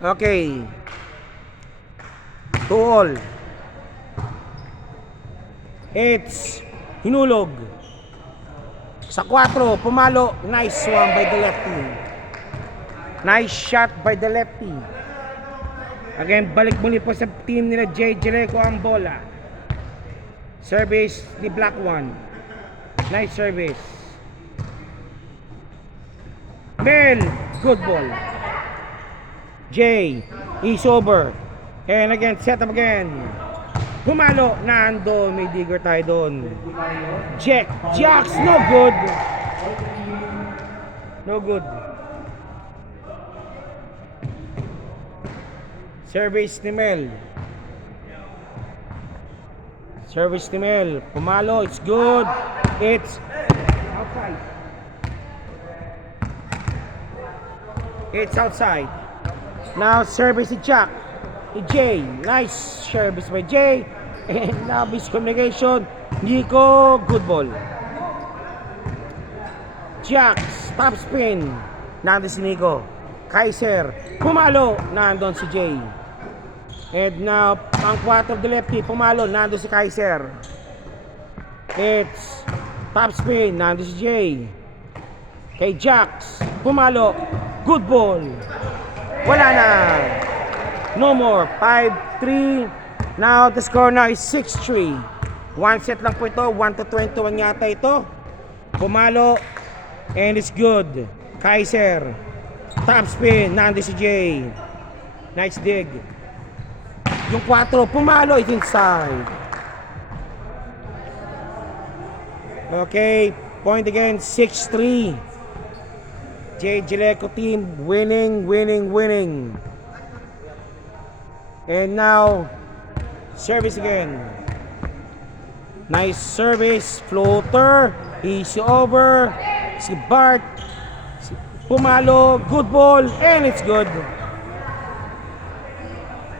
Okay. 2-all. It's hinulog. Sa 4, pumalo. Nice one by the lefty. Nice shot by the lefty. Again, balik muli po sa team nila Jay Jaleco ang bola. Service ni Black One. Nice service. Mel, good ball. Jay, he's over. And again, set up again. Pumalo, nando, may digger tayo doon. Jacks, no good. No good. Service ni Mel. Service ni Mel. Pumalo, it's good. It's outside. It's outside. Now service ni Jack. Jay, nice service by Jay. And now miscommunication. Nico, good ball. Jack, top spin. Nandun si Nico. Kaiser, pumalo. Nandun si Jay. And now, ang 4 of the lefty, pumalo. Nandun si Kaiser. It's top spin. Nandun si Jay. Kay Jax, pumalo. Good ball. Wala na. No more. 5-3. Now the score now is 6-3. One set lang po ito. 1-21 yata ito. Pumalo. And it's good. Kaiser. Top spin. Nandun si Jay. Nice dig. Yung 4. Pumalo. It's inside. Okay. Point again. 6-3. Jay Jaleco team winning. And now, service again. Nice service. Floater. Easy over. Si Bart. Pumalo. Good ball. And it's good.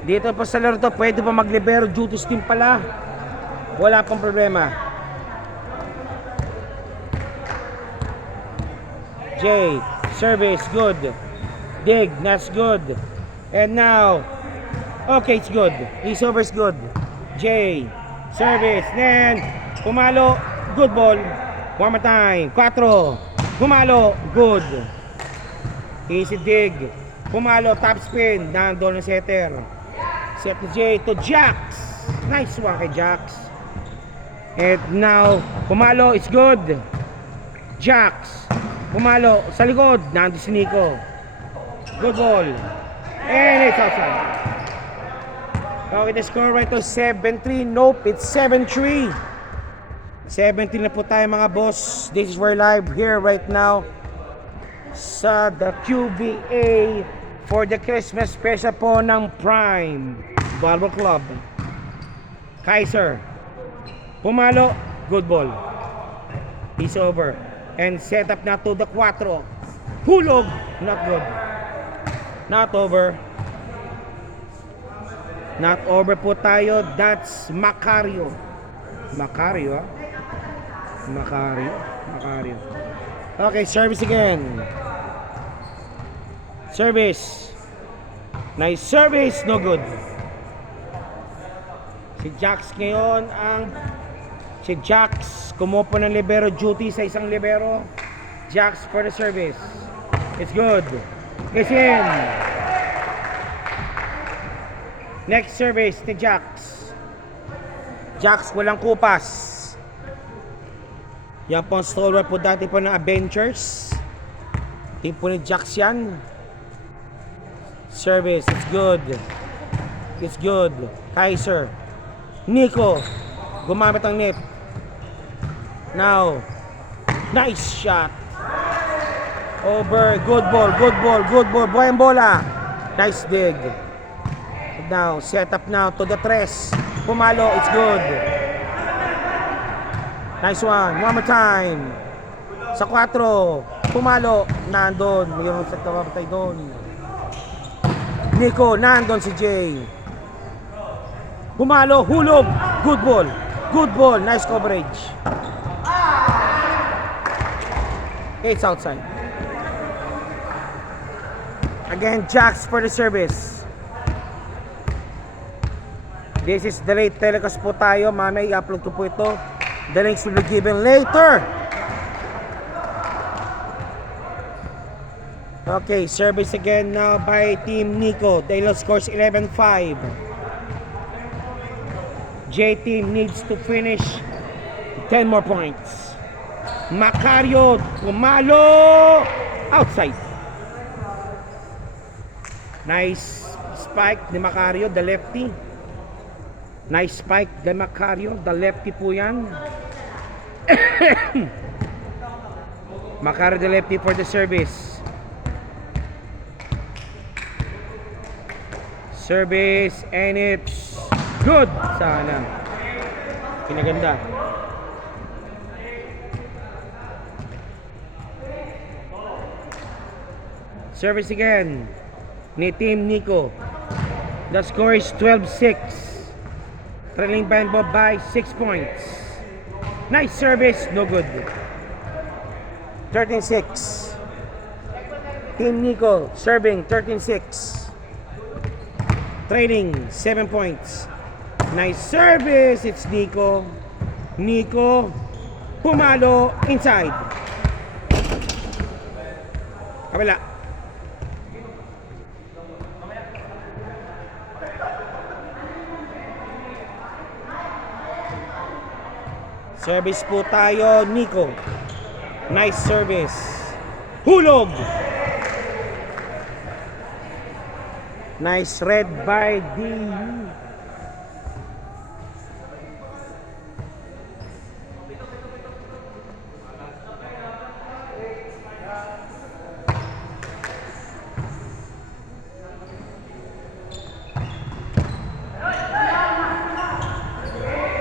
Dito pa sa laro to, pwede pa maglibero. Duties team pala. Wala pang problema. Jay. Service. Good. Dig. That's good. And now, okay, it's good. Easy over is good. Jay, service, then pumalo, good ball. One more time. 4. Pumalo, good. Easy dig. Pumalo, top spin. Nandun ang setter. Set to Jay to Jax. Nice one kay Jax. And now, pumalo, it's good. Jax. Pumalo, sa likod. Nandun si Nico. Good ball. And it's outside. Okay, the score right to 7-3. Nope, it's 7-3. 7-3 na po tayo mga boss. This is we're live here right now sa the QVA for the Christmas special po ng Prime Volleyball Club. Kaiser. Pumalo. Good ball. He's over. And set up na to the 4. Hulog. Not good. Not over. Not over po tayo. That's Macario. Macario. Okay, service again. Service. Nice service. No good. Si Jax ngayon si Jax kumupo ng libero duty sa isang libero. Jax for the service. It's good. It's in. Next service ni Jax. Jax walang kupas. Yan po ang stalwart po dati po ng Avengers. Team po ni Jax yan. Service, it's good. It's good. Kaiser. Nico. Gumamit ang net. Now. Nice shot. Over. Good ball. Buhay ang bola. Nice dig. Now, set up now to the tres. Pumalo, it's good. Nice one. One more time. Sa 4. Pumalo. Nandun. Mayroon sa kawabatay doon. Nico. Nandun si Jay. Pumalo. Hulog. Good ball. Good ball. Nice coverage. It's outside. Again, Jax for the service. This is delayed telecast po tayo. Mamaya i-upload ko po ito. The links will be given later. Okay, service again now by Team Nico. The Ilo scores 11-5. J team needs to finish 10 more points. Macario pumalo outside. Nice spike ni Macario, the lefty. Nice spike ni Macario, the lefty po yan. Macario, the lefty for the service. Service and it's good. Sana kinaganda. Service again ni Team Nico. The score is 12-6. Trailing Bambo by 6 points. Nice service, no good. 13-6. Team Nico serving 13-6. Trailing 7 points. Nice service, it's Nico. Nico pumalo inside. Kabila. Service po tayo, Nico. Nice service. Hulog. Nice red by DU.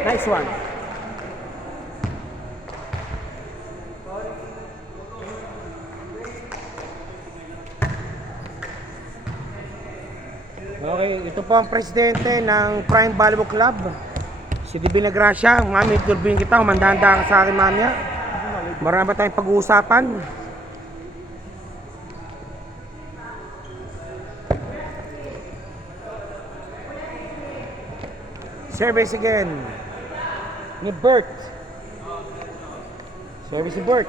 Nice one. Okay, ito po ang presidente ng Prime Volleyball Club, si Divina Gracia. Mami, turbin kita, umandanda ka sa akin mamaya. Marami tayong pag-uusapan. Service again ni Bert. Service ni Bert.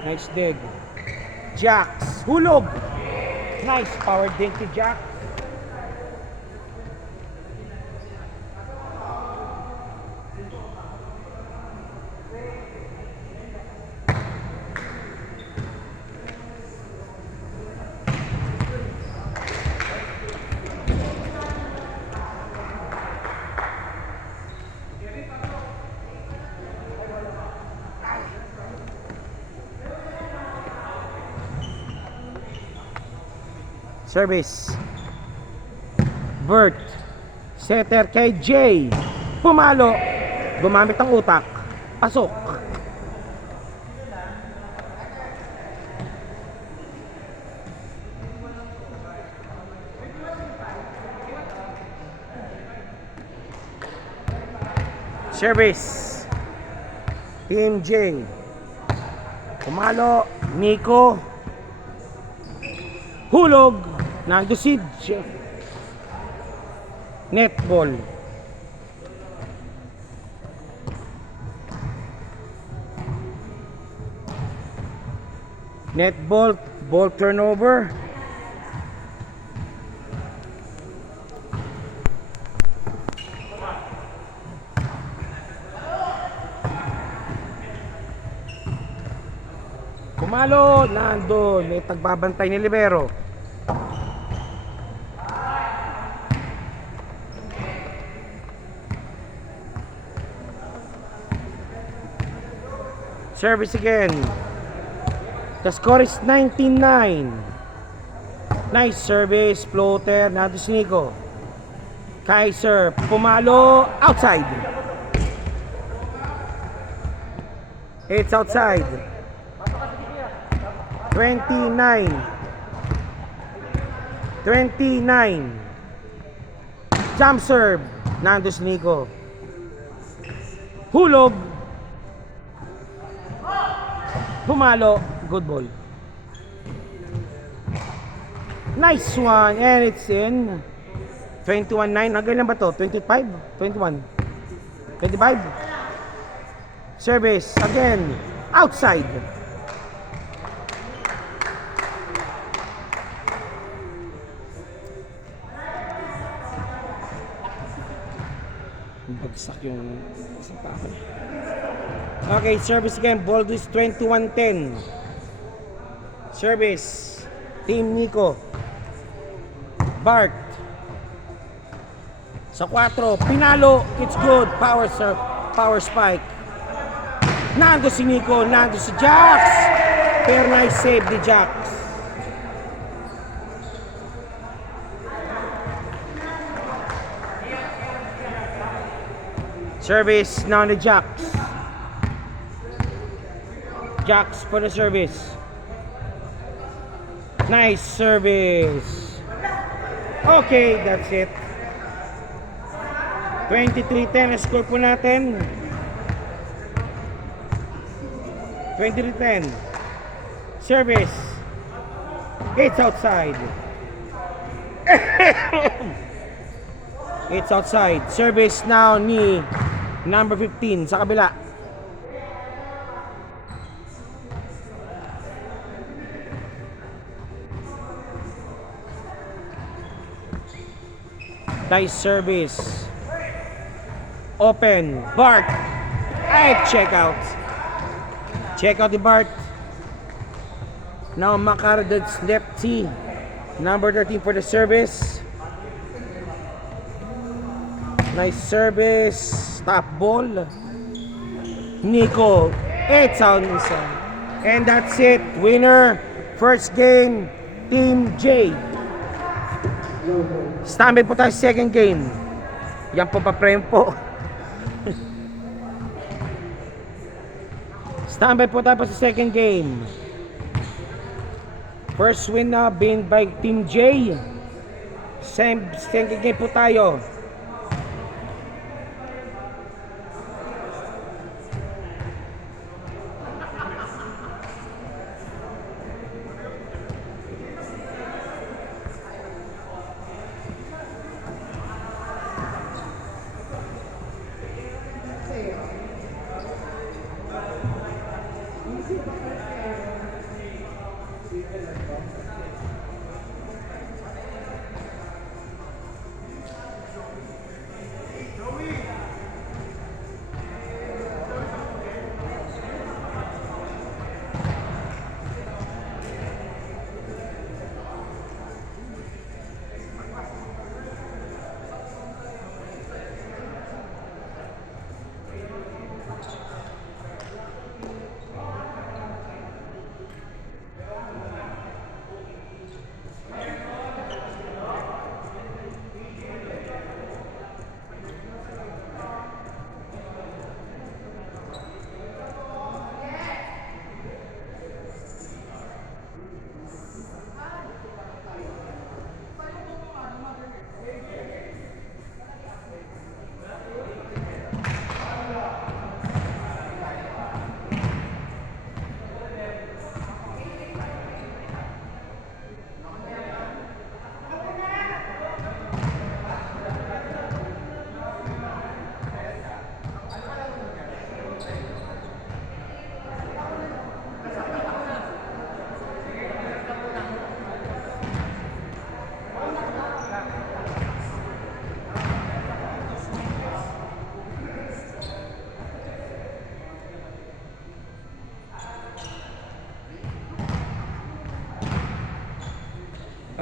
Nice dig. Jax, hulog. Nice power dig to Jax. Service. Bert. Setter kay Jay. Pumalo. Gumamit ang utak. Pasok. Service. Team J. Pumalo. Nico. Hulog. Nandusid. Netball. Netball. Ball turnover. Kumalo. Nandun. May tagbabantay ni libero. Service again. The score is 19-9. Nice service, floater, nado si Nico. Kaiser, pumalo, outside. It's outside. 29. 29. Jump serve, nando si Nico. Hulog. Pumalo. Good ball. Nice one. And it's in. 21-9. Hanggang lang ba to? 25? 21? 25? Service. Again. Outside. Bagsak yung sapakan. Okay, service again. Ball is 21-10. Service. Team Nico. Bart. Sa 4. Pinalo. It's good. Power spike. Nando si Nico. Nando si Jax. Pero nice save ni Jax. Service now ni Jax. Jax for the service. Nice service. Okay, that's it. 23-10 score po natin. 23-10. Service. It's outside. It's outside. Service now ni number 15 sa kabila. Nice service. Open. Bart. Ay, check out. Check out the Bart. Now Macaradad's lefty. Number 13 for the service. Nice service. Top ball. Nico. It's out inside. And that's it. Winner. First game. Team J. Standby po tayo sa second game. Yan po pa-frame po. Standby po tayo sa second game. First win na been by Team J. Second game po tayo.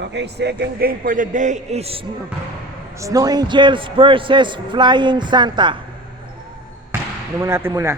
Okay, second game for the day is Snow Angels versus Flying Santa. Ano mo natin muna?